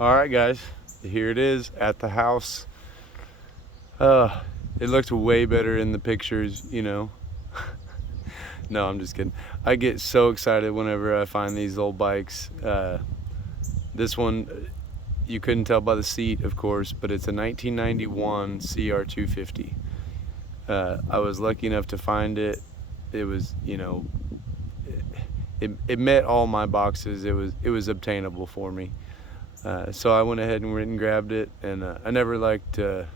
All right, guys, here it is at the house. It looked way better in the pictures, you know. No, I'm just kidding. I get so excited whenever I find these old bikes. This one, you couldn't tell by the seat, of course, but it's a 1991 CR250. I was lucky enough to find it. It was, it met all my boxes. It was obtainable for me. So I went ahead and went and grabbed it, and I never like to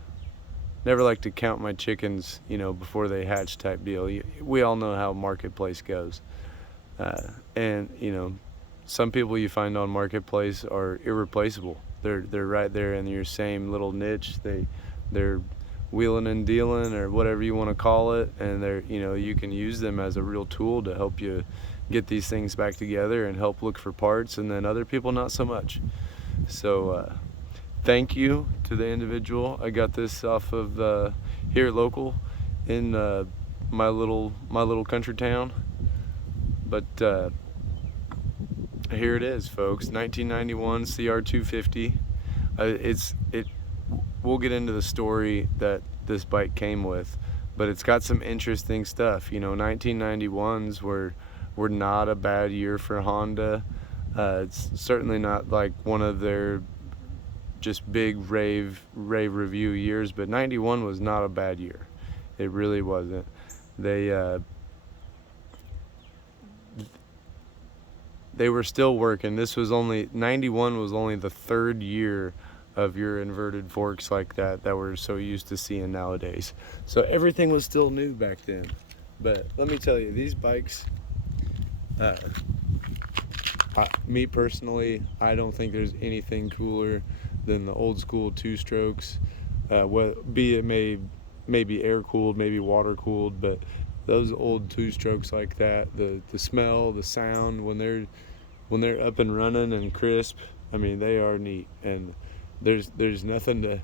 count my chickens, before they hatch type deal. We all know how marketplace goes, and some people you find on marketplace are irreplaceable. They're right there in your same little niche. They're wheeling and dealing, or whatever you want to call it, and you can use them as a real tool to help you get these things back together and help look for parts, and then other people not so much. So thank you to the individual. I got this off of here local in my little country town. But here it is, folks. 1991 CR250. We'll get into the story that this bike came with, but it's got some interesting stuff. 1991s were not a bad year for Honda. It's certainly not like one of their just big rave review years, but 91 was not a bad year. It really wasn't. They were still working. 91 was only the third year of your inverted forks like that we're so used to seeing nowadays. So everything was still new back then. But let me tell you, these bikes, me personally, I don't think there's anything cooler than the old school two strokes. Be it maybe air cooled, maybe water cooled, but those old two strokes like that, the smell, the sound when they're up and running and crisp, I mean, they are neat. And there's nothing to,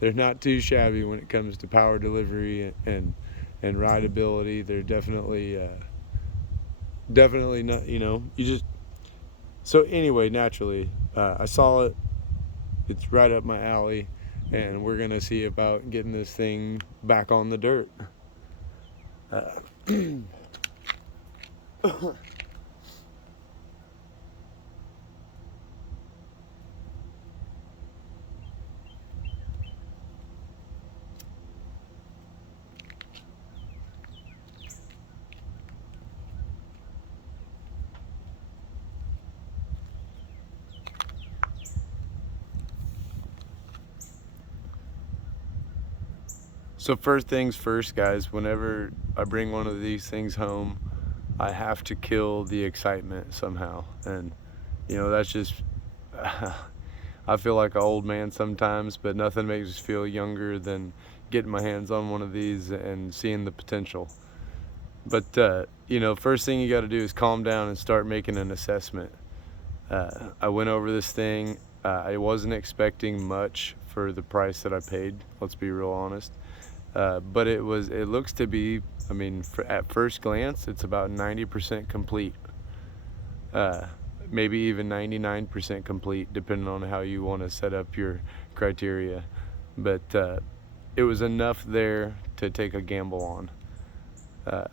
they're not too shabby when it comes to power delivery and rideability. They're definitely not, so anyway, naturally, I saw it. It's right up my alley, and we're gonna see about getting this thing back on the dirt. So first things first, guys, whenever I bring one of these things home, I have to kill the excitement somehow. And that's just I feel like an old man sometimes, but nothing makes me feel younger than getting my hands on one of these and seeing the potential. But first thing you got to do is calm down and start making an assessment. I went over this thing. I wasn't expecting much for the price that I paid, let's be real honest. But it looks to be, I mean, at first glance, it's about 90% complete. Maybe even 99% complete, depending on how you want to set up your criteria. But it was enough there to take a gamble on.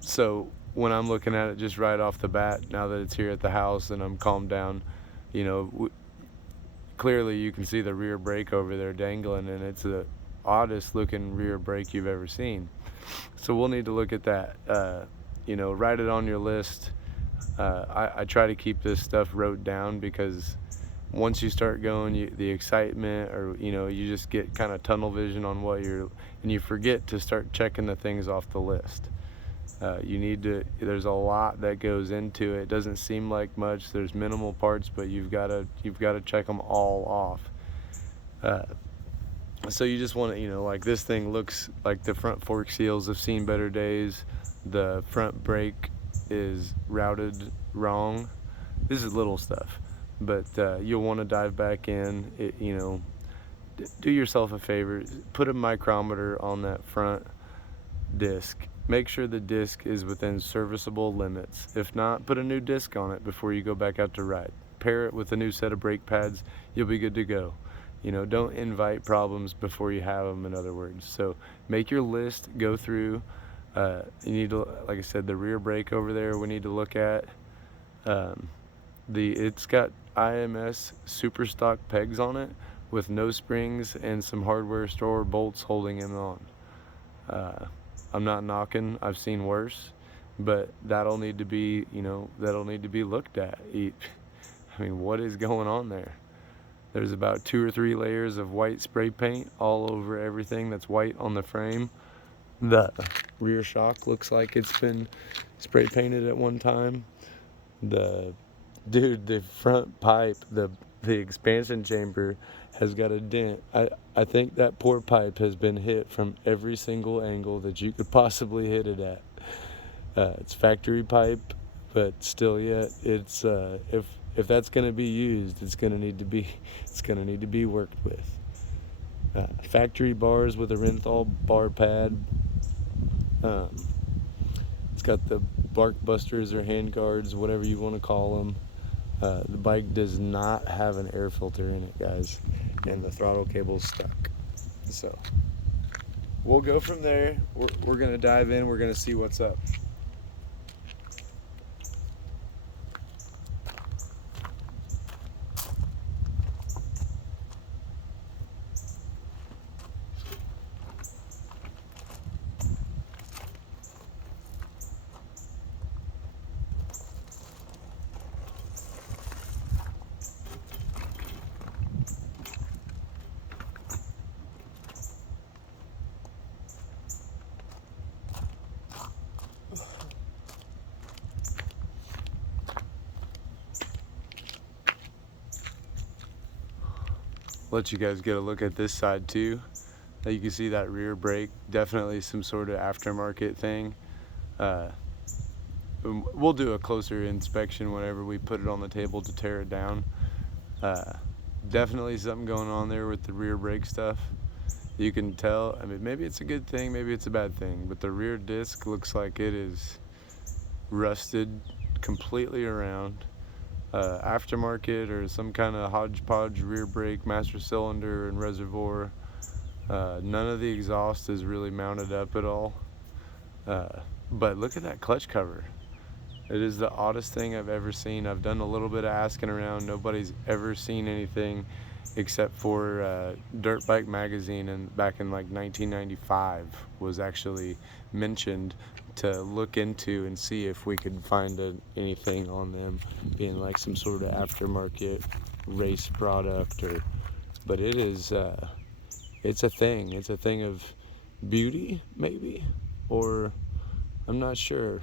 So when I'm looking at it just right off the bat, now that it's here at the house and I'm calmed down, clearly you can see the rear brake over there dangling, and it's the oddest looking rear brake you've ever seen. So we'll need to look at that. Write it on your list. I try to keep this stuff wrote down, because once you start going, the excitement, or you just get kind of tunnel vision on and you forget to start checking the things off the list. There's a lot that goes into it. It doesn't seem like much. There's minimal parts, but you've got to check them all off. So you just want to, like, this thing looks like the front fork seals have seen better days. The front brake is routed wrong. This is little stuff, but you'll want to dive back in. Do yourself a favor, put a micrometer on that front disc. Make sure the disc is within serviceable limits. If not, put a new disc on it before you go back out to ride. pair it with a new set of brake pads, you'll be good to go. You know, don't invite problems before you have them, in other words. So make your list, go through. You need to, like I said, the rear brake over there we need to look at. It's got IMS super stock pegs on it with no springs and some hardware store bolts holding them on. I'm not knocking, I've seen worse, but that'll need to be, you know, that'll need to be looked at. I mean, what is going on there? There's about 2 or 3 layers of white spray paint all over everything that's white on the frame. The rear shock looks like it's been spray painted at one time. The front pipe, the expansion chamber has got a dent. I think that poor pipe has been hit from every single angle that you could possibly hit it at. It's factory pipe, but still yet it's if that's going to be used, it's going to need to be worked with. Factory bars with a Renthal bar pad. It's got the bark busters or hand guards, whatever you want to call them. The bike does not have an air filter in it, guys, and the throttle cable's stuck. So we'll go from there. We're gonna dive in. We're gonna see what's up. Let you guys get a look at this side too. You can see that rear brake, definitely some sort of aftermarket thing. We'll do a closer inspection whenever we put it on the table to tear it down. Definitely something going on there with the rear brake stuff. You can tell, I mean, maybe it's a good thing, maybe it's a bad thing, but the rear disc looks like it is rusted completely around. Aftermarket or some kind of hodgepodge rear brake, master cylinder and reservoir. None of the exhaust is really mounted up at all. But look at that clutch cover. It is the oddest thing I've ever seen. I've done a little bit of asking around. Nobody's ever seen anything except for Dirt Bike Magazine, and back in like 1995 was actually mentioned to look into and see if we could find anything on them being like some sort of aftermarket race product. But it is it's a thing of beauty, maybe, or I'm not sure.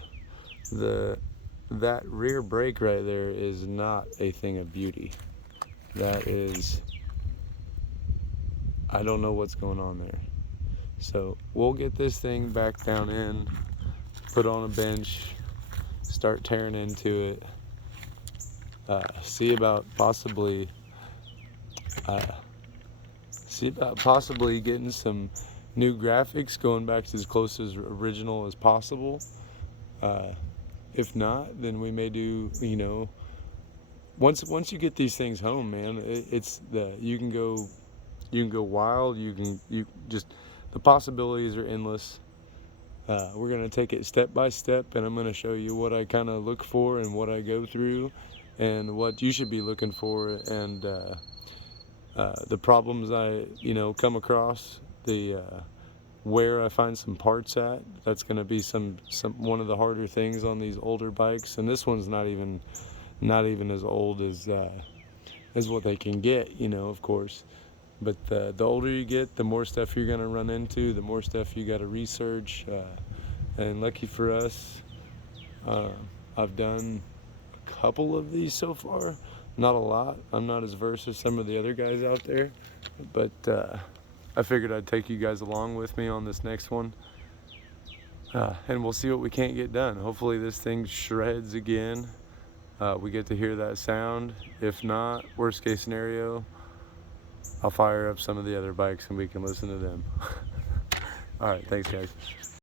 That rear brake right there is not a thing of beauty. That is, I don't know what's going on there. So we'll get this thing back down in, put on a bench, start tearing into it, see about possibly getting some new graphics, going back to as close as original as possible. If not, then we may do, you know, once you get these things home, man, you can go wild. The possibilities are endless. We're gonna take it step by step, and I'm gonna show you what I kind of look for and what I go through, and what you should be looking for, and the problems I come across, where I find some parts at. That's gonna be one of the harder things on these older bikes, and this one's not even as old as what they can get, of course. But the older you get, the more stuff you're gonna run into, the more stuff you gotta research. And lucky for us, I've done a couple of these so far. Not a lot. I'm not as versed as some of the other guys out there, but I figured I'd take you guys along with me on this next one, and we'll see what we can't get done. Hopefully this thing shreds again. We get to hear that sound. If not, worst case scenario, I'll fire up some of the other bikes and we can listen to them. All right, thanks guys.